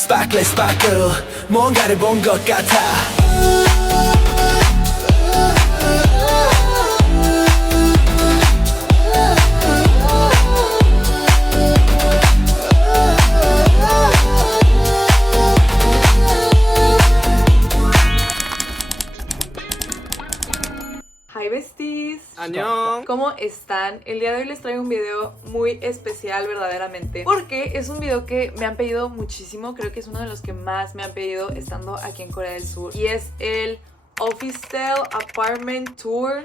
Sparkle sparkle 뭔가를 본 것 같아. Hi besties, ¡Annyeong! ¿cómo están? El día de hoy les traigo un video muy especial verdaderamente, porque es un video que me han pedido muchísimo. Creo que es uno de los que más me han pedido estando aquí en Corea del Sur, y es el Official Apartment Tour.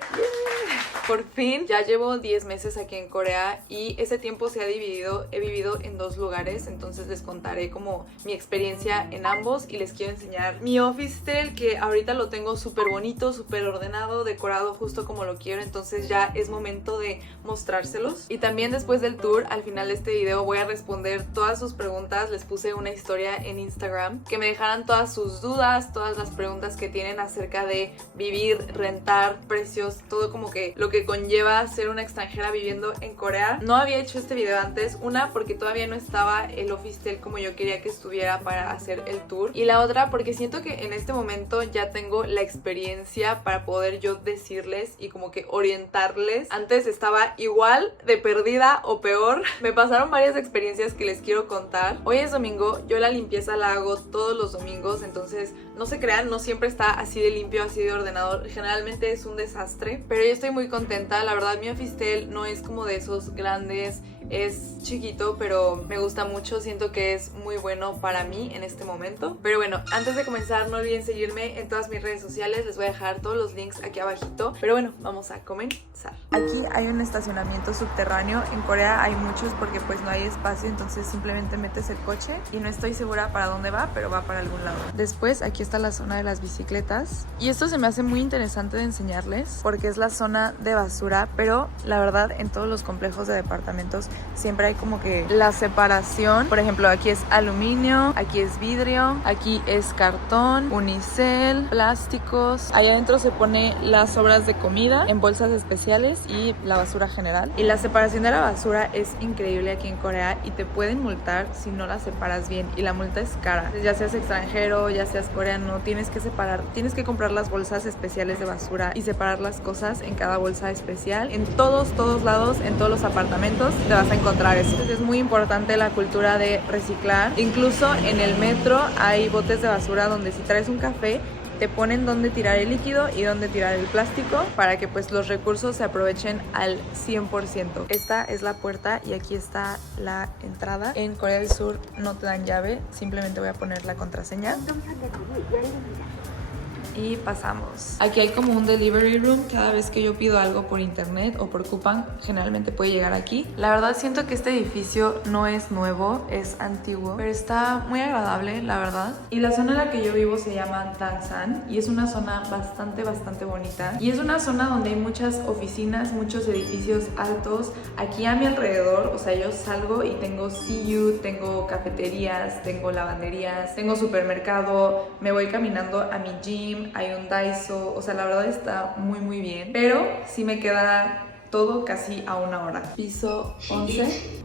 Por fin, ya llevo 10 meses aquí en Corea y ese tiempo se ha dividido, he vivido en dos lugares, entonces les contaré como mi experiencia en ambos y les quiero enseñar mi hostel, que ahorita lo tengo súper bonito, súper ordenado, decorado justo como lo quiero, entonces ya es momento de mostrárselos. Y también después del tour, al final de este video voy a responder todas sus preguntas. Les puse una historia en Instagram que me dejaran todas sus dudas, todas las preguntas que tienen acerca de vivir, rentar, precios, todo como que lo que conlleva ser una extranjera viviendo en Corea. No había hecho este video antes, una porque todavía no estaba el hostel como yo quería que estuviera para hacer el tour, y la otra porque siento que en este momento ya tengo la experiencia para poder yo decirles y como que orientarles. Antes estaba igual de perdida o peor. Me pasaron varias experiencias que les quiero contar. Hoy es domingo, yo la limpieza la hago todos los domingos, entonces no se crean, no siempre está así de limpio, así de ordenado, generalmente es un desastre, pero yo estoy muy contenta. La verdad, mi hostel no es como de esos grandes, es chiquito, pero me gusta mucho, siento que es muy bueno para mí en este momento. Pero bueno, antes de comenzar no olviden seguirme en todas mis redes sociales, les voy a dejar todos los links aquí abajito. Pero bueno, vamos a comenzar. Aquí hay un estacionamiento subterráneo, en Corea hay muchos porque pues no hay espacio, entonces simplemente metes el coche y no estoy segura para dónde va, pero va para algún lado. Después aquí está la zona de las bicicletas y esto se me hace muy interesante de enseñarles porque es la zona de basura, pero la verdad en todos los complejos de departamentos siempre hay como que la separación. Por ejemplo, aquí es aluminio, aquí es vidrio, aquí es cartón, unicel, plásticos. Ahí adentro se pone las sobras de comida en bolsas especiales y la basura general. Y la separación de la basura es increíble aquí en Corea y te pueden multar si no la separas bien, y la multa es cara. Ya seas extranjero, ya seas coreano, tienes que separar, tienes que comprar las bolsas especiales de basura y separar las cosas en cada bolsa especial. En todos lados, en todos los apartamentos te vas a encontrar eso. Entonces es muy importante la cultura de reciclar. Incluso en el metro hay botes de basura donde si traes un café te ponen dónde tirar el líquido y dónde tirar el plástico para que pues los recursos se aprovechen al 100%. Esta es la puerta y aquí está la entrada. En Corea del Sur no te dan llave, simplemente voy a poner la contraseña. Y pasamos. Aquí hay como un delivery room. Cada vez que yo pido algo por internet o por Coupang, generalmente puede llegar aquí. La verdad siento que este edificio no es nuevo, es antiguo, pero está muy agradable, la verdad. Y la zona en la que yo vivo se llama Dangsan y es una zona bastante bonita. Y es una zona donde hay muchas oficinas, muchos edificios altos. Aquí a mi alrededor, o sea, yo salgo y tengo CU, tengo cafeterías, tengo lavanderías, tengo supermercado, me voy caminando a mi gym, hay un Daiso, o sea, la verdad está muy bien, pero sí me queda todo casi a una hora. Piso 11.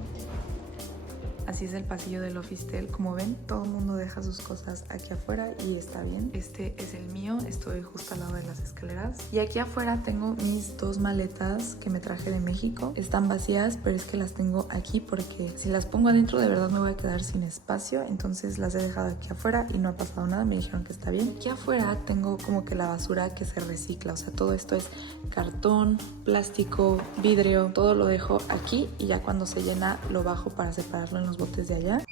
Así es el pasillo del hostel. Como ven, todo el mundo deja sus cosas aquí afuera y está bien. Este es el mío, estoy justo al lado de las escaleras. Y aquí afuera tengo mis dos maletas que me traje de México. Están vacías, pero es que las tengo aquí porque si las pongo adentro de verdad me voy a quedar sin espacio. Entonces las he dejado aquí afuera y no ha pasado nada, me dijeron que está bien. Aquí afuera tengo como que la basura que se recicla, o sea, todo esto es cartón, plástico, vidrio, todo lo dejo aquí y ya cuando se llena lo bajo para separarlo en los botes de allá.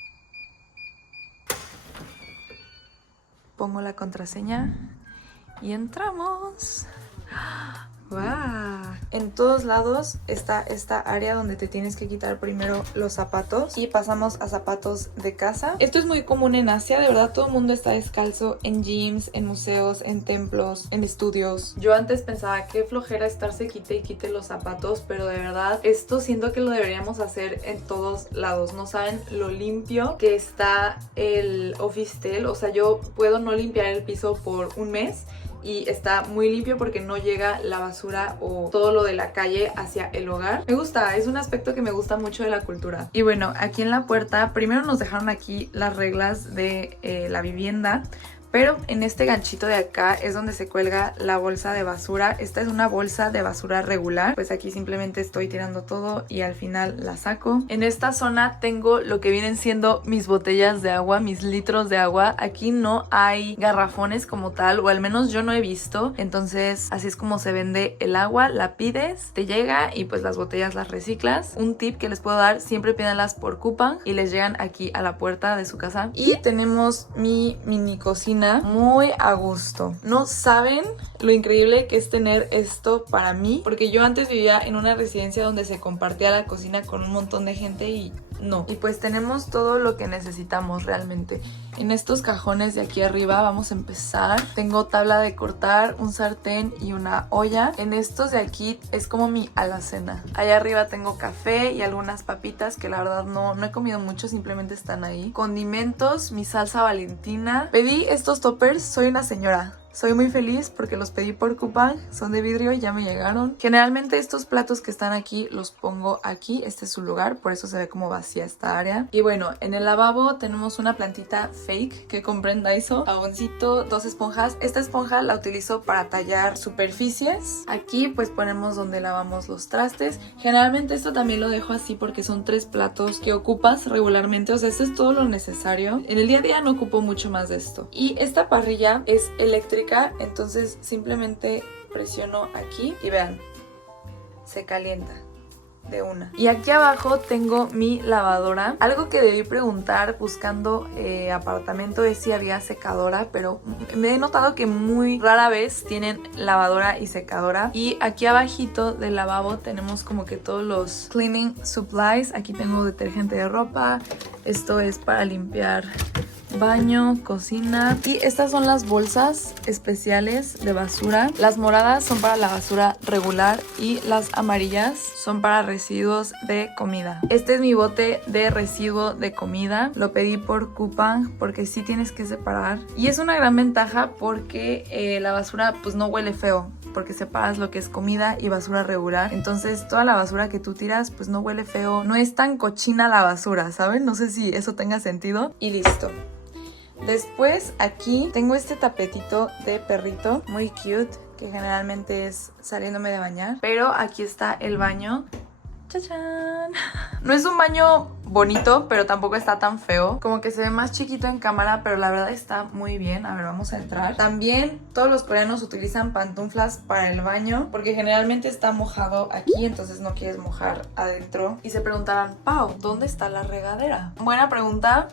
Pongo la contraseña y entramos. ¡Wow! En todos lados está esta área donde te tienes que quitar primero los zapatos y pasamos a zapatos de casa. Esto es muy común en Asia, de verdad todo el mundo está descalzo en gyms, en museos, en templos, en estudios. Yo antes pensaba que flojera estarse quite y quite los zapatos, pero de verdad esto siento que lo deberíamos hacer en todos lados. No saben lo limpio que está el hostel, o sea, yo puedo no limpiar el piso por un mes y está muy limpio porque no llega la basura o todo lo de la calle hacia el hogar. Me gusta, es un aspecto que me gusta mucho de la cultura. Y bueno, aquí en la puerta primero nos dejaron aquí las reglas de la vivienda. Pero en este ganchito de acá es donde se cuelga la bolsa de basura. Esta es una bolsa de basura regular. Pues aquí simplemente estoy tirando todo y al final la saco. En esta zona tengo lo que vienen siendo mis botellas de agua, mis litros de agua. Aquí no hay garrafones como tal, o al menos yo no he visto. Entonces así es como se vende el agua. La pides, te llega y pues las botellas las reciclas. Un tip que les puedo dar, siempre pídanlas por Coupang y les llegan aquí a la puerta de su casa. Y tenemos mi mini cocina muy a gusto. No saben lo increíble que es tener esto para mí, porque yo antes vivía en una residencia donde se compartía la cocina con un montón de gente y no. Y pues tenemos todo lo que necesitamos realmente. En estos cajones de aquí arriba vamos a empezar. Tengo tabla de cortar, un sartén y una olla. En estos de aquí es como mi alacena. Allá arriba tengo café y algunas papitas que la verdad no he comido mucho, simplemente están ahí. Condimentos, mi salsa Valentina. Pedí estos toppers, soy una señora. Soy muy feliz porque los pedí por Coupang, son de vidrio y ya me llegaron. Generalmente estos platos que están aquí los pongo aquí, este es su lugar, por eso se ve como vacía esta área. Y bueno, en el lavabo tenemos una plantita fake que compré en Daiso, jaboncito, 2 esponjas. Esta esponja la utilizo para tallar superficies. Aquí pues ponemos donde lavamos los trastes. Generalmente esto también lo dejo así porque son 3 platos que ocupas regularmente, o sea, esto es todo lo necesario. En el día a día no ocupo mucho más de esto. Y esta parrilla es eléctrica, entonces simplemente presiono aquí y vean, se calienta de una. Y aquí abajo tengo mi lavadora. Algo que debí preguntar buscando apartamento es si había secadora, pero me he notado que muy rara vez tienen lavadora y secadora. Y aquí abajito del lavabo tenemos como que todos los cleaning supplies. Aquí tengo detergente de ropa, esto es para limpiar baño, cocina. Y estas son las bolsas especiales de basura. Las moradas son para la basura regular y las amarillas son para residuos de comida. Este es mi bote de residuo de comida. Lo pedí por Coupang porque sí tienes que separar. Y es una gran ventaja porque la basura pues no huele feo, porque separas lo que es comida y basura regular. Entonces toda la basura que tú tiras pues no huele feo. No es tan cochina la basura, ¿saben? No sé si eso tenga sentido. Y listo. Después aquí tengo este tapetito de perrito muy cute que generalmente es saliéndome de bañar, pero aquí está el baño. ¡Chachán! No es un baño bonito, pero tampoco está tan feo. Como que se ve más chiquito en cámara, pero la verdad está muy bien. A ver, vamos a entrar. También todos los coreanos utilizan pantuflas para el baño, porque generalmente está mojado aquí, entonces no quieres mojar adentro. Y se preguntarán, Pau, ¿dónde está la regadera? Buena pregunta.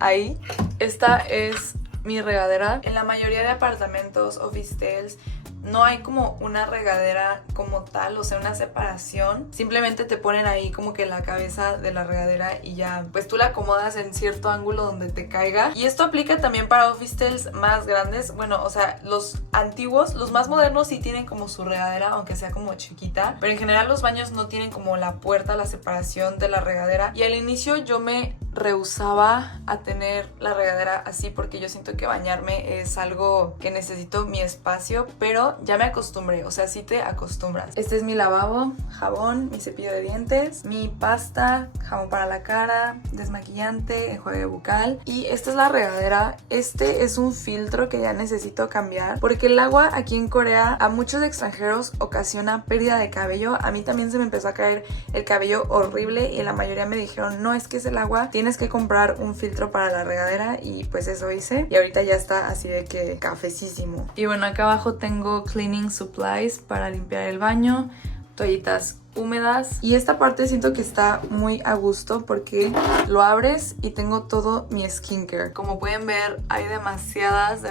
Ahí. Esta es mi regadera. En la mayoría de apartamentos, office-tales, no hay como una regadera como tal, o sea, una separación. Simplemente te ponen ahí como que la cabeza de la regadera y ya, pues tú la acomodas en cierto ángulo donde te caiga. Y esto aplica también para office-tales más grandes. Bueno, o sea, los antiguos, los más modernos sí tienen como su regadera, aunque sea como chiquita. Pero en general los baños no tienen como la puerta, la separación de la regadera. Y al inicio yo me rehusaba a tener la regadera así porque yo siento que bañarme es algo que necesito mi espacio, pero ya me acostumbré, o sea, sí te acostumbras. Este es mi lavabo, jabón, mi cepillo de dientes, mi pasta, jabón para la cara, desmaquillante, enjuague bucal. Y esta es la regadera. Este es un filtro que ya necesito cambiar porque el agua aquí en Corea a muchos extranjeros ocasiona pérdida de cabello. A mí también se me empezó a caer el cabello horrible y la mayoría me dijeron, no, es que es el agua, tienes que comprar un filtro para la regadera, y pues eso hice y ahorita ya está así de que cafecísimo. Y bueno, acá abajo tengo cleaning supplies para limpiar el baño, toallitas húmedas, y esta parte siento que está muy a gusto porque lo abres y tengo todo mi skincare. Como pueden ver, hay demasiadas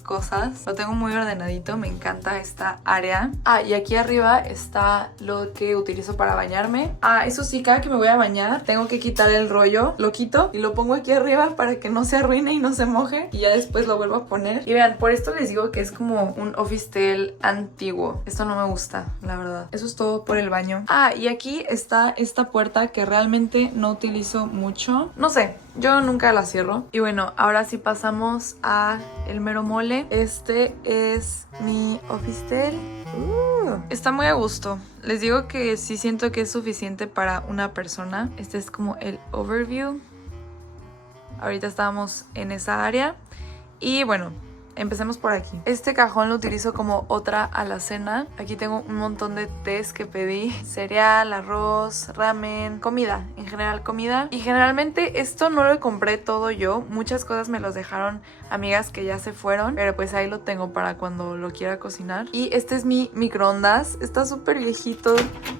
cosas. Lo tengo muy ordenadito, me encanta esta área. Y aquí arriba está lo que utilizo para bañarme. Eso sí, cada que me voy a bañar tengo que quitar el rollo, lo quito y lo pongo aquí arriba para que no se arruine y no se moje, y ya después lo vuelvo a poner. Y vean, por esto les digo que es como un office-tale antiguo. Esto no me gusta, la verdad. Eso es todo por el baño. baño. Ah, y aquí está esta puerta que realmente no utilizo mucho. No sé, yo nunca la cierro. Y bueno, ahora sí pasamos a el mero mole. Este es mi Office. Está muy a gusto. Les digo que sí siento que es suficiente para una persona. Este es como el overview. Ahorita estábamos en esa área. Y bueno, empecemos por aquí. Este cajón lo utilizo como otra alacena. Aquí tengo un montón de tés que pedí. Cereal, arroz, ramen, comida. En general comida. Y generalmente esto no lo compré todo yo. Muchas cosas me los dejaron amigas que ya se fueron. Pero pues ahí lo tengo para cuando lo quiera cocinar. Y este es mi microondas. Está súper viejito.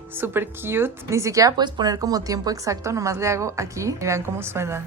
Súper cute. Ni siquiera puedes poner como tiempo exacto. Nomás le hago aquí. Y vean cómo suena.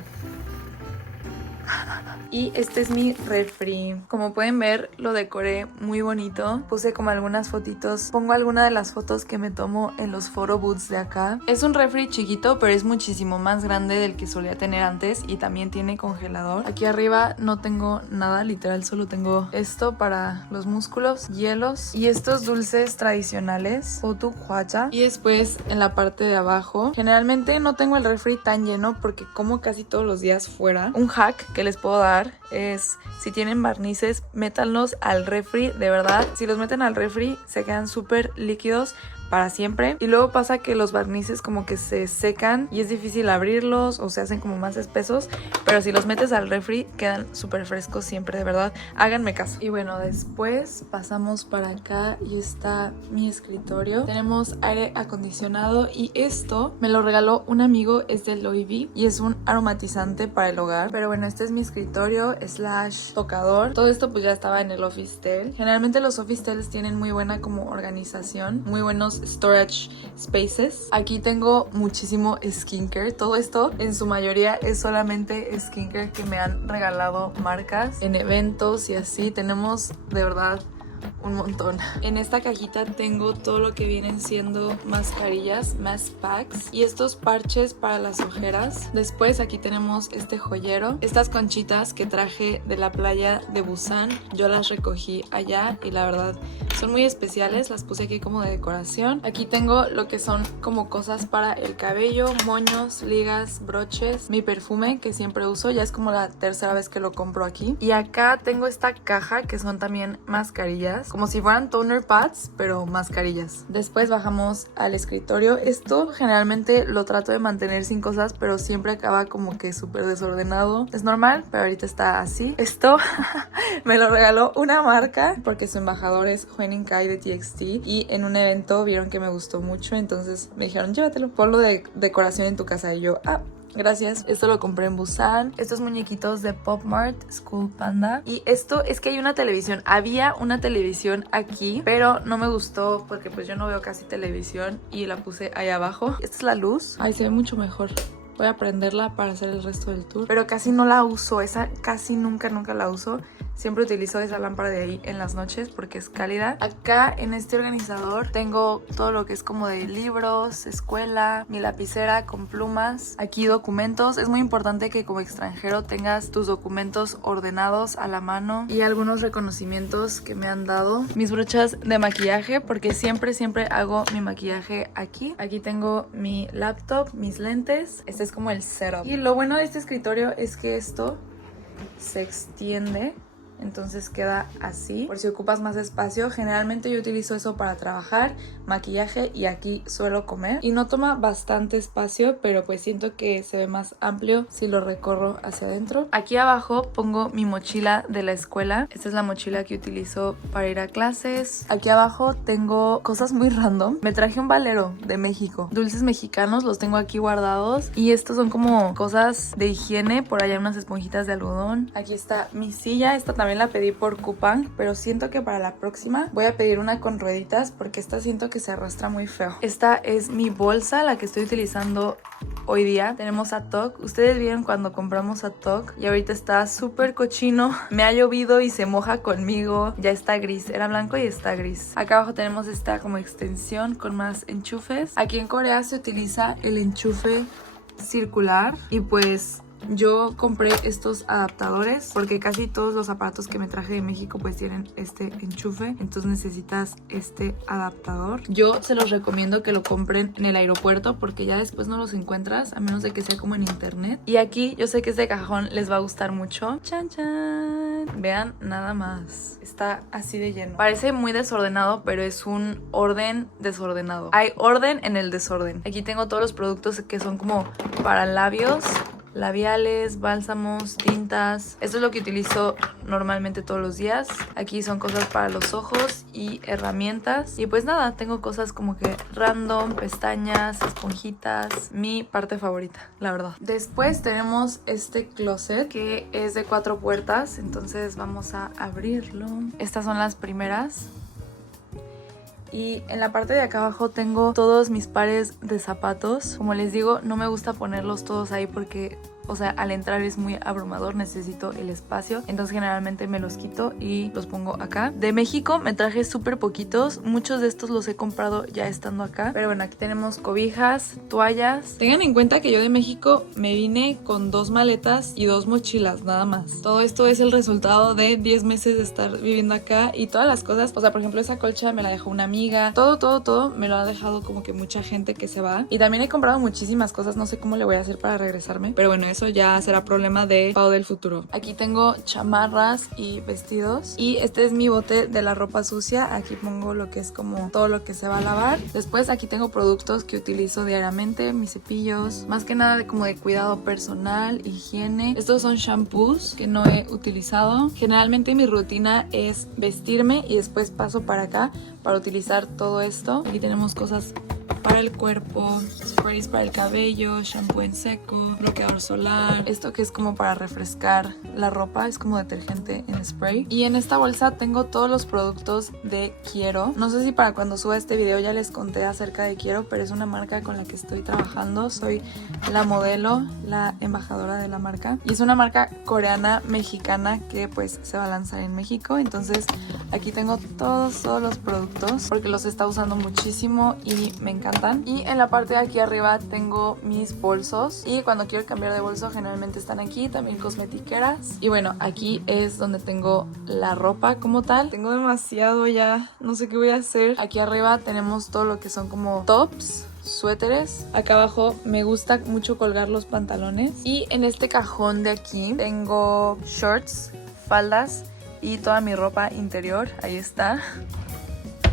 Y este es mi refri. Como pueden ver, lo decoré muy bonito. Puse como algunas fotitos. Pongo alguna de las fotos que me tomo en los photo booths de acá. Es un refri chiquito, pero es muchísimo más grande del que solía tener antes. Y también tiene congelador. Aquí arriba no tengo nada, literal solo tengo esto para los músculos, hielos y estos dulces tradicionales, Otu Huacha. Y después en la parte de abajo, generalmente no tengo el refri tan lleno porque como casi todos los días fuera. Un hack que les puedo dar es, si tienen barnices, métanlos al refri, de verdad. Si los meten al refri se quedan súper líquidos para siempre. Y luego pasa que los barnices como que se secan y es difícil abrirlos o se hacen como más espesos, pero si los metes al refri quedan súper frescos siempre, de verdad, háganme caso. Y bueno, después pasamos para acá y está mi escritorio. Tenemos aire acondicionado y esto me lo regaló un amigo, es de Louis V y es un aromatizante para el hogar. Pero bueno, este es mi escritorio / tocador. Todo esto pues ya estaba en el Officetel. Generalmente los Officetels tienen muy buena como organización, muy buenos storage spaces. Aquí tengo muchísimo skincare. Todo esto en su mayoría es solamente skincare que me han regalado marcas en eventos y así. Tenemos de verdad un montón. En esta cajita tengo todo lo que vienen siendo mascarillas, mask packs y estos parches para las ojeras. Después aquí tenemos este joyero, estas conchitas que traje de la playa de Busan. Yo las recogí allá y la verdad son muy especiales, las puse aquí como de decoración. Aquí tengo lo que son como cosas para el cabello, moños, ligas, broches, mi perfume que siempre uso, ya es como la tercera vez que lo compro aquí. Y acá tengo esta caja que son también mascarillas, como si fueran toner pads, pero mascarillas. Después bajamos al escritorio. Esto generalmente lo trato de mantener sin cosas, pero siempre acaba como que súper desordenado. Es normal, pero ahorita está así. Esto me lo regaló una marca porque su embajador es Huening Kai de TXT y en un evento vieron que me gustó mucho, entonces me dijeron llévatelo, ponlo de decoración en tu casa y yo, gracias. Esto lo compré en Busan. Estos muñequitos de Pop Mart, School Panda. Y esto es que hay una televisión. Había una televisión aquí, pero no me gustó porque pues yo no veo casi televisión y la puse ahí abajo. Esta es la luz. Ay, se ve mucho mejor. Voy a prenderla para hacer el resto del tour. Pero casi no la uso. Esa casi nunca la uso. Siempre utilizo esa lámpara de ahí en las noches porque es cálida. Acá en este organizador tengo todo lo que es como de libros, escuela, mi lapicera con plumas. Aquí documentos. Es muy importante que como extranjero tengas tus documentos ordenados a la mano. Y algunos reconocimientos que me han dado. Mis brochas de maquillaje porque siempre hago mi maquillaje aquí. Aquí tengo mi laptop, mis lentes. Este es como el setup. Y lo bueno de este escritorio es que esto se extiende. Entonces queda así, por si ocupas más espacio. Generalmente yo utilizo eso para trabajar, maquillaje y aquí suelo comer. Y no toma bastante espacio, pero pues siento que se ve más amplio si lo recorro hacia adentro. Aquí abajo pongo mi mochila de la escuela. Esta es la mochila que utilizo para ir a clases. Aquí abajo tengo cosas muy random. Me traje un valero de México. Dulces mexicanos, los tengo aquí guardados. Y estos son como cosas de higiene. Por allá unas esponjitas de algodón. Aquí está mi silla. Esta también la pedí por Coupang, pero siento que para la próxima voy a pedir una con rueditas porque esta siento que se arrastra muy feo. Esta es mi bolsa, la que estoy utilizando hoy día. Tenemos a Tok. Ustedes vieron cuando compramos a Tok y ahorita está súper cochino. Me ha llovido y se moja conmigo. Ya está gris. Era blanco y está gris. Acá abajo tenemos esta como extensión con más enchufes. Aquí en Corea se utiliza el enchufe circular y pues Yo compré estos adaptadores porque casi todos los aparatos que me traje de México pues tienen este enchufe, entonces necesitas este adaptador. Yo se los recomiendo que lo compren en el aeropuerto porque ya después no los encuentras a menos de que sea como en internet. Y aquí yo sé que este cajón les va a gustar mucho. ¡Chan, chan! Vean nada más. Está así de lleno. Parece muy desordenado, pero es un orden desordenado. Hay orden en el desorden. Aquí tengo todos los productos que son como para labios, labiales, bálsamos, tintas. Esto es lo que utilizo normalmente todos los días. Aquí son cosas para los ojos y herramientas. Y pues nada, tengo cosas como que random, pestañas, esponjitas. Mi parte favorita, la verdad. Después tenemos este closet que es de 4 puertas. Entonces vamos a abrirlo. Estas son las primeras. Y en la parte de acá abajo tengo todos mis pares de zapatos. Como les digo, no me gusta ponerlos todos ahí porque, o sea, al entrar es muy abrumador, necesito el espacio. Entonces generalmente me los quito y los pongo acá. De México me traje súper poquitos. Muchos de estos los he comprado ya estando acá. Pero bueno, aquí tenemos cobijas, toallas. Tengan en cuenta que yo de México me vine con 2 maletas y 2 mochilas, nada más. Todo esto es el resultado de 10 meses de estar viviendo acá y todas las cosas. O sea, por ejemplo, esa colcha me la dejó una amiga. Todo me lo ha dejado como que mucha gente que se va. Y también he comprado muchísimas cosas. No sé cómo le voy a hacer para regresarme. Pero bueno, eso ya será problema de Pau del futuro. Aquí tengo chamarras y vestidos. Y este es mi bote de la ropa sucia. Aquí pongo lo que es como todo lo que se va a lavar. Después aquí tengo productos que utilizo diariamente. Mis cepillos. Más que nada como de cuidado personal, higiene. Estos son shampoos que no he utilizado. Generalmente mi rutina es vestirme y después paso para acá para utilizar todo esto. Aquí tenemos cosas para el cuerpo, sprays para el cabello, shampoo en seco, bloqueador solar. Esto que es como para refrescar la ropa, es como detergente en spray. Y en esta bolsa tengo todos los productos de Quiero. No sé si para cuando suba este video ya les conté acerca de Quiero, pero es una marca con la que estoy trabajando. Soy la modelo, la embajadora de la marca. Y es una marca coreana mexicana que pues se va a lanzar en México. Entonces aquí tengo todos los productos porque los he estado usando muchísimo y me encantan. Y en la parte de aquí arriba tengo mis bolsos y cuando quiero cambiar de bolso generalmente están aquí, también cosmetiqueras. Y bueno, aquí es donde tengo la ropa como tal. Tengo demasiado ya, no sé qué voy a hacer. Aquí arriba tenemos todo lo que son como tops, suéteres. Acá abajo me gusta mucho colgar los pantalones. Y en este cajón de aquí tengo shorts, faldas y toda mi ropa interior. Ahí está.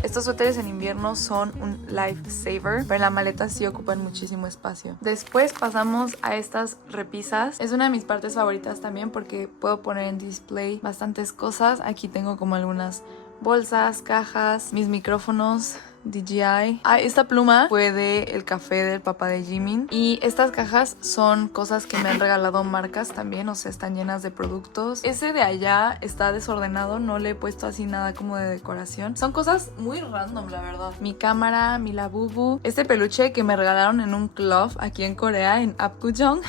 Estos suéteres en invierno son un lifesaver, pero en la maleta sí ocupan muchísimo espacio. Después pasamos a estas repisas. Es una de mis partes favoritas también porque puedo poner en display bastantes cosas. Aquí tengo como algunas bolsas, cajas, mis micrófonos DJI. Esta pluma fue de el café del papá de Jimin. Y estas cajas son cosas que me han regalado marcas también, o sea, están llenas de productos. Ese de allá está desordenado, no le he puesto así nada como de decoración. Son cosas muy random, la verdad. Mi cámara, mi Labubu, este peluche que me regalaron en un club aquí en Corea, en Apgujeong.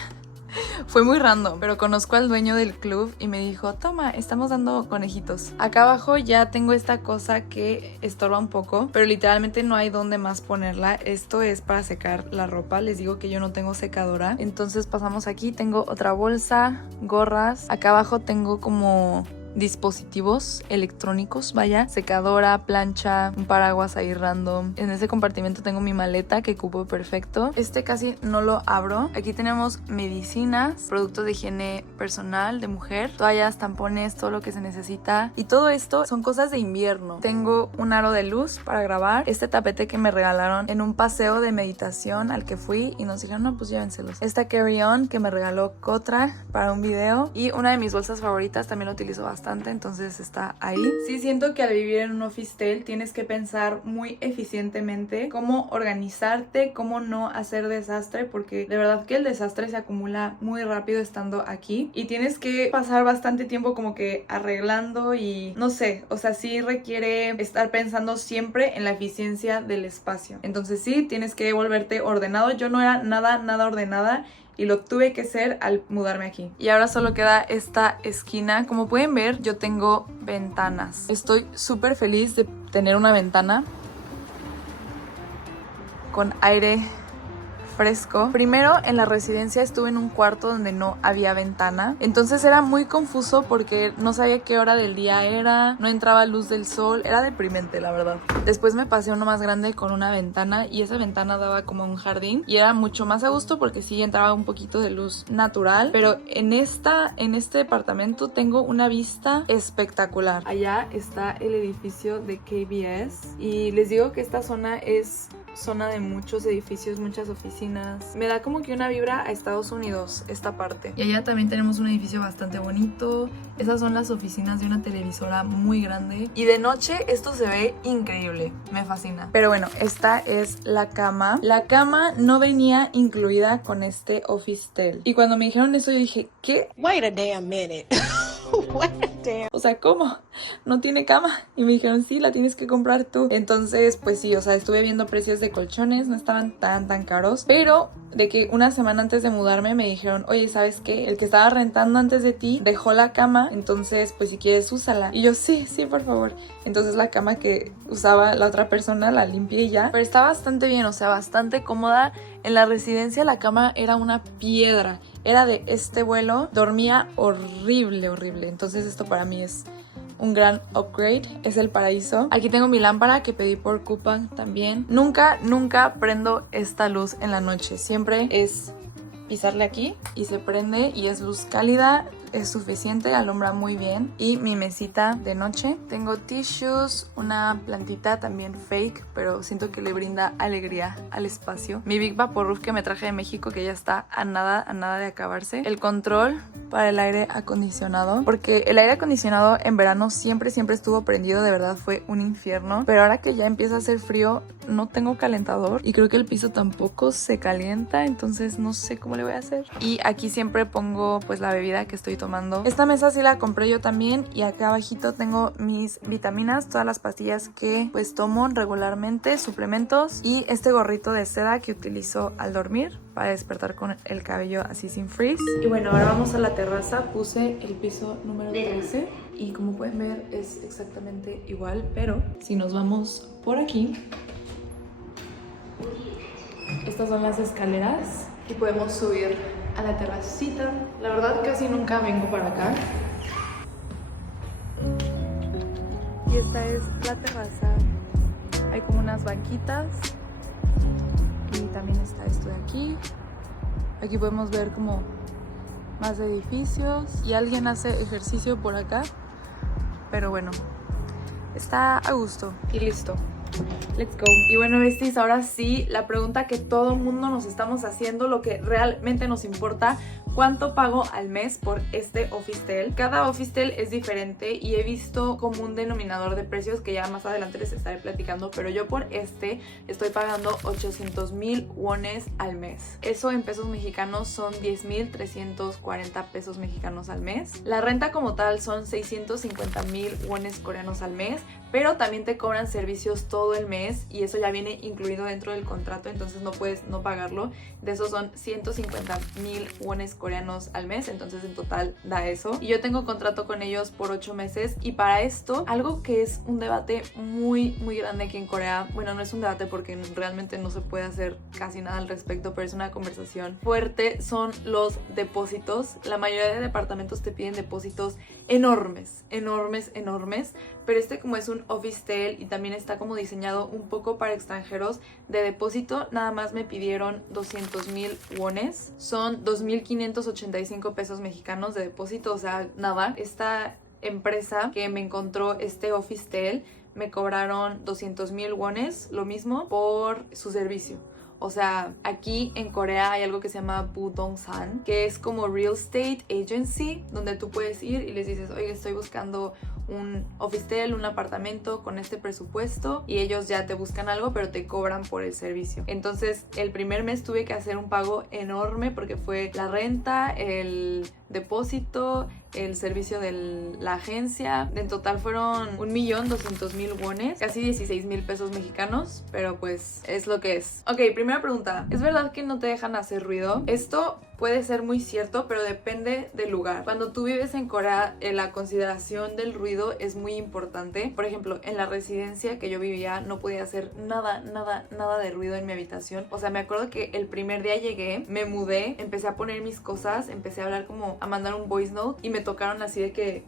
Fue muy random, pero conozco al dueño del club y me dijo, toma, estamos dando conejitos. Acá abajo ya tengo esta cosa que estorba un poco, pero literalmente no hay dónde más ponerla. Esto es para secar la ropa. Les digo que yo no tengo secadora. Entonces pasamos aquí, tengo otra bolsa, gorras. Acá abajo tengo como dispositivos electrónicos, vaya, secadora, plancha, un paraguas ahí random. En ese compartimento tengo mi maleta que cupo perfecto. Este casi no lo abro. Aquí tenemos medicinas, productos de higiene personal de mujer, toallas, tampones, todo lo que se necesita. Y todo esto son cosas de invierno. Tengo un aro de luz para grabar, este tapete que me regalaron en un paseo de meditación al que fui y nos dijeron, no, pues llévenselos. Esta carry-on que me regaló Kotra para un video y una de mis bolsas favoritas, también lo utilizo bastante. Entonces está ahí. Sí siento que al vivir en un office tienes que pensar muy eficientemente cómo organizarte, cómo no hacer desastre, porque de verdad que el desastre se acumula muy rápido estando aquí y tienes que pasar bastante tiempo como que arreglando y no sé, o sea, sí requiere estar pensando siempre en la eficiencia del espacio. Entonces sí, tienes que volverte ordenado. Yo no era nada ordenada y lo tuve que ser al mudarme aquí. Y ahora solo queda esta esquina. Como pueden ver, yo tengo ventanas. Estoy súper feliz de tener una ventana con aire fresco. Primero en la residencia estuve en un cuarto donde no había ventana, entonces era muy confuso porque no sabía qué hora del día era, no entraba luz del sol, era deprimente la verdad. Después me pasé a uno más grande con una ventana y esa ventana daba como un jardín y era mucho más a gusto porque sí entraba un poquito de luz natural, pero en este departamento tengo una vista espectacular. Allá está el edificio de KBS y les digo que esta zona es zona de muchos edificios, muchas oficinas. Me da como que una vibra a Estados Unidos esta parte. Y allá también tenemos un edificio bastante bonito. Esas son las oficinas de una televisora muy grande. Y de noche esto se ve increíble. Me fascina. Pero bueno, esta es la cama. La cama no venía incluida con este Officetel. Y cuando me dijeron eso yo dije, ¿qué? Wait a damn minute. O sea, ¿cómo? ¿No tiene cama? Y me dijeron, sí, la tienes que comprar tú. Entonces, pues sí, o sea, estuve viendo precios de colchones, no estaban tan caros. Pero de que una semana antes de mudarme me dijeron, oye, ¿sabes qué? El que estaba rentando antes de ti dejó la cama, entonces, pues si quieres, úsala. Y yo, sí, por favor. Entonces la cama que usaba la otra persona la limpié y ya. Pero está bastante bien, o sea, bastante cómoda. En la residencia la cama era una piedra. Era de este vuelo, dormía horrible. Entonces esto para mí es un gran upgrade, es el paraíso. Aquí tengo mi lámpara que pedí por Coupang también. Nunca prendo esta luz en la noche, siempre es pisarle aquí y se prende y es luz cálida. Es suficiente, alumbra muy bien. Y mi mesita de noche. Tengo tissues, una plantita también fake, pero siento que le brinda alegría al espacio. Mi Big Vaporub que me traje de México, que ya está a nada de acabarse. El control para el aire acondicionado, porque el aire acondicionado en verano siempre estuvo prendido, de verdad fue un infierno. Pero ahora que ya empieza a hacer frío, no tengo calentador y creo que el piso tampoco se calienta, entonces no sé cómo le voy a hacer. Y aquí siempre pongo pues la bebida que estoy tomando. Esta mesa sí la compré yo también y acá abajito tengo mis vitaminas, todas las pastillas que pues tomo regularmente, suplementos y este gorrito de seda que utilizo al dormir para despertar con el cabello así sin frizz. Y bueno, ahora vamos a la terraza. Puse el piso número 13 y como pueden ver es exactamente igual, pero si nos vamos por aquí, estas son las escaleras y podemos subir a la terracita. La verdad casi nunca vengo para acá. Y esta es la terraza. Hay como unas banquitas y también está esto de aquí. Aquí podemos ver como más edificios y alguien hace ejercicio por acá. Pero bueno, está a gusto y listo. Let's go. Y bueno, besties, ahora sí, la pregunta que todo el mundo nos estamos haciendo, lo que realmente nos importa: ¿cuánto pago al mes por este Officetel? Cada Officetel es diferente y he visto como un denominador de precios que ya más adelante les estaré platicando, pero yo por este estoy pagando 800,000 wones al mes. Eso en pesos mexicanos son 10,340 pesos mexicanos al mes. La renta como tal son 650,000 wones coreanos al mes, pero también te cobran servicios todo el mes y eso ya viene incluido dentro del contrato, entonces no puedes no pagarlo. De esos son 150,000 wones coreanos al mes, entonces en total da eso. Y yo tengo contrato con ellos por 8 meses y para esto, algo que es un debate muy grande aquí en Corea, bueno, no es un debate porque realmente no se puede hacer casi nada al respecto, pero es una conversación fuerte, son los depósitos. La mayoría de departamentos te piden depósitos enormes, pero este, como es un Officetel y también está como diseñado un poco para extranjeros, de depósito nada más me pidieron 200,000 wones, son 2,585 pesos mexicanos de depósito, o sea, nada. Esta empresa que me encontró este Officetel me cobraron 200,000 wones, lo mismo, por su servicio. O sea, aquí en Corea hay algo que se llama Budongsan, que es como Real Estate Agency, donde tú puedes ir y les dices, oye, estoy buscando un Officetel, un apartamento con este presupuesto, y ellos ya te buscan algo, pero te cobran por el servicio. Entonces, el primer mes tuve que hacer un pago enorme porque fue la renta, el depósito, el servicio de la agencia. En total fueron 1,200,000 wones, casi 16,000 pesos mexicanos, pero pues es lo que es. Ok, primera pregunta, ¿es verdad que no te dejan hacer ruido? Esto puede ser muy cierto, pero depende del lugar. Cuando tú vives en Corea, la consideración del ruido es muy importante. Por ejemplo, en la residencia que yo vivía no podía hacer nada de ruido en mi habitación. O sea, me acuerdo que el primer día llegué, me mudé, empecé a poner mis cosas, empecé a hablar como a mandar un voice note y me tocaron así de que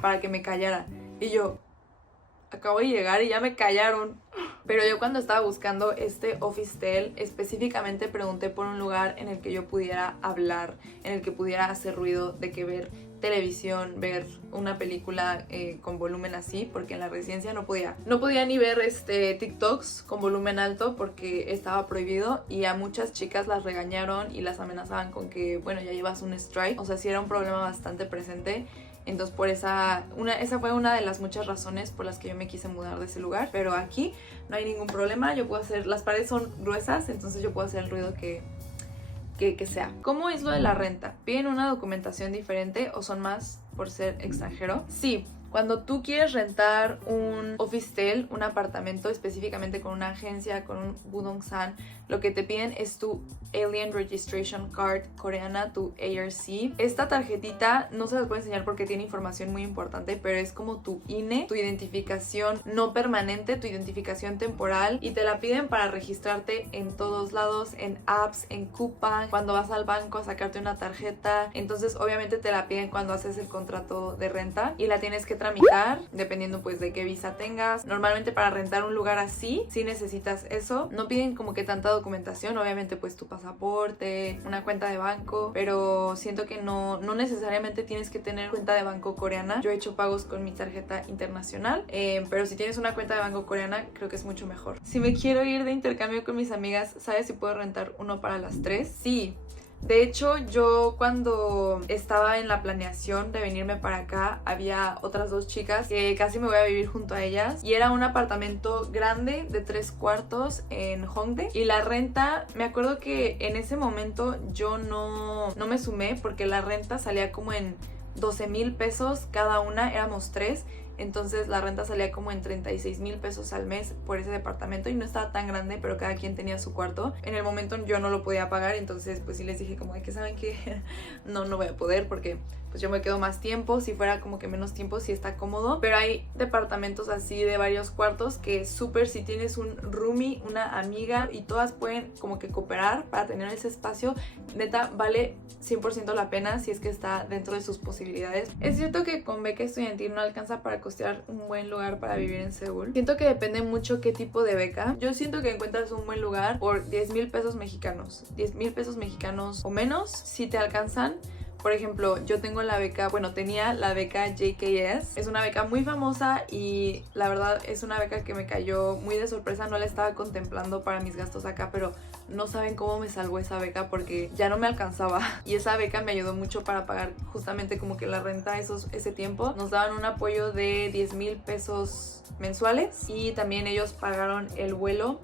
para que me callara. Y yo, acabo de llegar y ya me callaron. Pero yo cuando estaba buscando este Officetel, específicamente pregunté por un lugar en el que yo pudiera hablar, en el que pudiera hacer ruido, de que ver televisión, ver una película con volumen así, porque en la residencia no podía ni ver TikToks con volumen alto porque estaba prohibido, y a muchas chicas las regañaron y las amenazaban con que, bueno, ya llevas un strike. O sea, sí era un problema bastante presente. Entonces esa fue una de las muchas razones por las que yo me quise mudar de ese lugar. Pero aquí no hay ningún problema, yo puedo hacer, las paredes son gruesas, entonces yo puedo hacer el ruido que sea. ¿Cómo es lo de la renta? ¿Piden una documentación diferente o son más por ser extranjero? Sí. Cuando tú quieres rentar un Officetel, un apartamento específicamente con una agencia, con un Budongsan, lo que te piden es tu Alien Registration Card coreana, tu ARC. Esta tarjetita no se las puedo enseñar porque tiene información muy importante, pero es como tu INE, tu identificación no permanente, tu identificación temporal, y te la piden para registrarte en todos lados, en apps, en Coupang, cuando vas al banco a sacarte una tarjeta. Entonces obviamente te la piden cuando haces el contrato de renta y la tienes que tramitar dependiendo pues de qué visa tengas. Normalmente para rentar un lugar así sí necesitas eso. No piden como que tanta documentación, obviamente pues tu pasaporte, una cuenta de banco, pero siento que no necesariamente tienes que tener cuenta de banco coreana. Yo he hecho pagos con mi tarjeta internacional, pero si tienes una cuenta de banco coreana creo que es mucho mejor. Si me quiero ir de intercambio con mis amigas, ¿sabes si puedo rentar uno para las 3? Sí. De hecho, yo cuando estaba en la planeación de venirme para acá, había otras 2 chicas que casi me voy a vivir junto a ellas, y era un apartamento grande de 3 cuartos en Hongdae, y la renta, me acuerdo que en ese momento yo no me sumé porque la renta salía como en 12,000 pesos cada una, éramos 3. Entonces la renta salía como en 36,000 pesos al mes por ese departamento, y no estaba tan grande, pero cada quien tenía su cuarto. En el momento yo no lo podía pagar, entonces pues sí les dije como de que saben que no voy a poder porque pues yo me quedo más tiempo. Si fuera como que menos tiempo sí está cómodo, pero hay departamentos así de varios cuartos que es súper, si tienes un roomie, una amiga, y todas pueden como que cooperar para tener ese espacio, neta vale 100% la pena si es que está dentro de sus posibilidades. Es cierto que con beca estudiantil no alcanza para costear un buen lugar para vivir en Seúl. Siento que depende mucho qué tipo de beca. Yo siento que encuentras un buen lugar por 10,000 pesos mexicanos. 10,000 pesos mexicanos o menos si te alcanzan. Por ejemplo, yo tengo la beca, bueno, tenía la beca JKS. Es una beca muy famosa y la verdad es una beca que me cayó muy de sorpresa. No la estaba contemplando para mis gastos acá, pero no saben cómo me salvó esa beca porque ya no me alcanzaba. Y esa beca me ayudó mucho para pagar justamente como que la renta ese tiempo. Nos daban un apoyo de 10,000 pesos mensuales, y también ellos pagaron el vuelo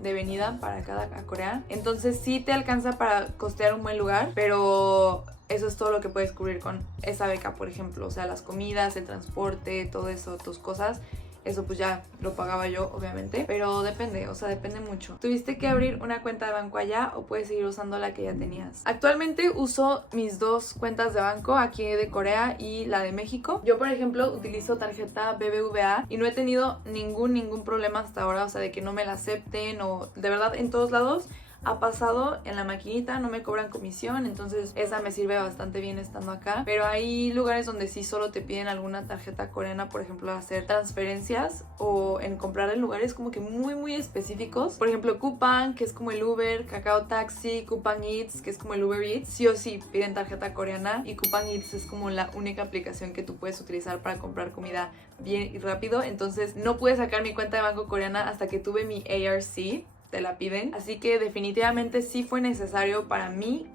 de venida para acá a Corea. Entonces sí te alcanza para costear un buen lugar, pero eso es todo lo que puedes cubrir con esa beca, por ejemplo. O sea, las comidas, el transporte, todo eso, tus cosas. Eso pues ya lo pagaba yo, obviamente. Pero depende, o sea, depende mucho. ¿Tuviste que abrir una cuenta de banco allá o puedes seguir usando la que ya tenías? Actualmente uso mis 2 cuentas de banco, aquí de Corea y la de México. Yo, por ejemplo, utilizo tarjeta BBVA y no he tenido ningún problema hasta ahora. O sea, de que no me la acepten, o de verdad en todos lados ha pasado en la maquinita, no me cobran comisión, entonces esa me sirve bastante bien estando acá. Pero hay lugares donde sí solo te piden alguna tarjeta coreana, por ejemplo, hacer transferencias o en comprar en lugares como que muy específicos. Por ejemplo, Coupang, que es como el Uber, Kakao Taxi, Coupang Eats, que es como el Uber Eats, sí o sí piden tarjeta coreana, y Coupang Eats es como la única aplicación que tú puedes utilizar para comprar comida bien y rápido. Entonces no pude sacar mi cuenta de banco coreana hasta que tuve mi ARC. Te la piden, así que definitivamente sí fue necesario para mí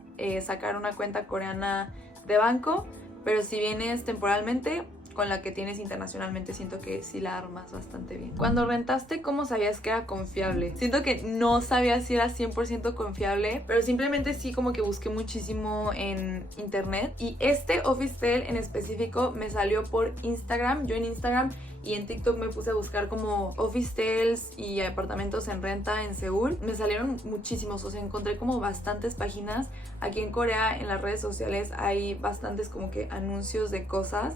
sacar una cuenta coreana de banco, pero si vienes temporalmente con la que tienes internacionalmente, siento que sí la armas bastante bien. Cuando rentaste, ¿cómo sabías que era confiable? Siento que no sabía si era 100% confiable, pero simplemente sí como que busqué muchísimo en internet, y este Officetel en específico me salió por Instagram. Yo en Instagram y en TikTok me puse a buscar como Officetels y apartamentos en renta en Seúl. Me salieron muchísimos, o sea, encontré como bastantes páginas. Aquí en Corea en las redes sociales hay bastantes como que anuncios de cosas.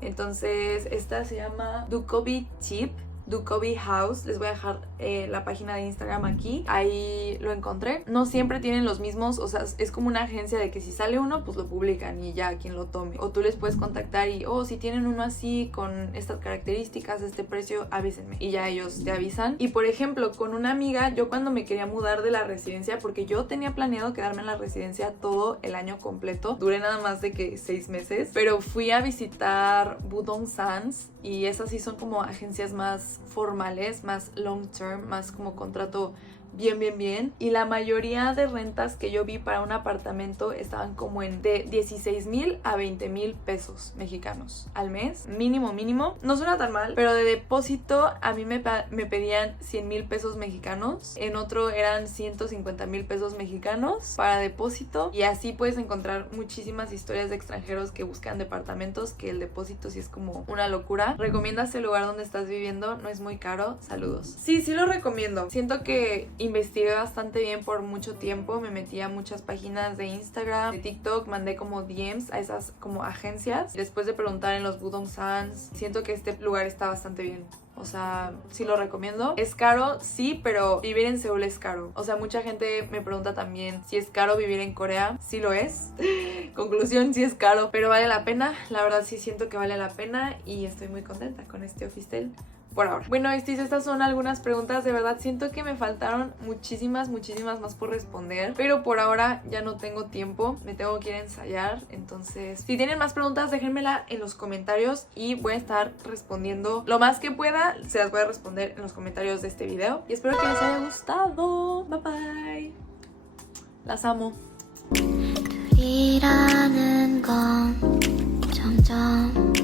Entonces esta se llama Dukobi Chip, Dukobi House. Les voy a dejar la página de Instagram aquí. Ahí lo encontré. No siempre tienen los mismos, o sea, es como una agencia de que si sale uno, pues lo publican y ya quien lo tome. O tú les puedes contactar y, si tienen uno así, con estas características, este precio, avísenme. Y ya ellos te avisan. Y por ejemplo, con una amiga, yo cuando me quería mudar de la residencia, porque yo tenía planeado quedarme en la residencia todo el año completo. Duré nada más de que 6 meses. Pero fui a visitar Budongsan's, y esas sí son como agencias más formales, más long term, más como contrato bien. Y la mayoría de rentas que yo vi para un apartamento estaban como en de 16,000 a 20,000 pesos mexicanos al mes, mínimo. No suena tan mal, pero de depósito a mí me pedían 100,000 pesos mexicanos. En otro eran 150,000 pesos mexicanos para depósito. Y así puedes encontrar muchísimas historias de extranjeros que buscan departamentos, que el depósito sí es como una locura. ¿Recomiendas el lugar donde estás viviendo? No es muy caro. Saludos. Sí lo recomiendo. Siento que investigué bastante bien por mucho tiempo. Me metí a muchas páginas de Instagram, de TikTok, mandé como DMs a esas como agencias. Después de preguntar en los Budongsan's, siento que este lugar está bastante bien. O sea, sí lo recomiendo. ¿Es caro? Sí, pero vivir en Seúl es caro. O sea, mucha gente me pregunta también si es caro vivir en Corea. Sí lo es. Conclusión, sí es caro, pero vale la pena. La verdad sí siento que vale la pena y estoy muy contenta con este Officetel por ahora. Bueno, estas son algunas preguntas. De verdad siento que me faltaron muchísimas más por responder, pero por ahora ya no tengo tiempo, me tengo que ir a ensayar. Entonces, si tienen más preguntas, déjenmela en los comentarios y voy a estar respondiendo lo más que pueda. Se las voy a responder en los comentarios de este video y espero que les haya gustado. Bye bye. Las amo. 둘이라는 건 점점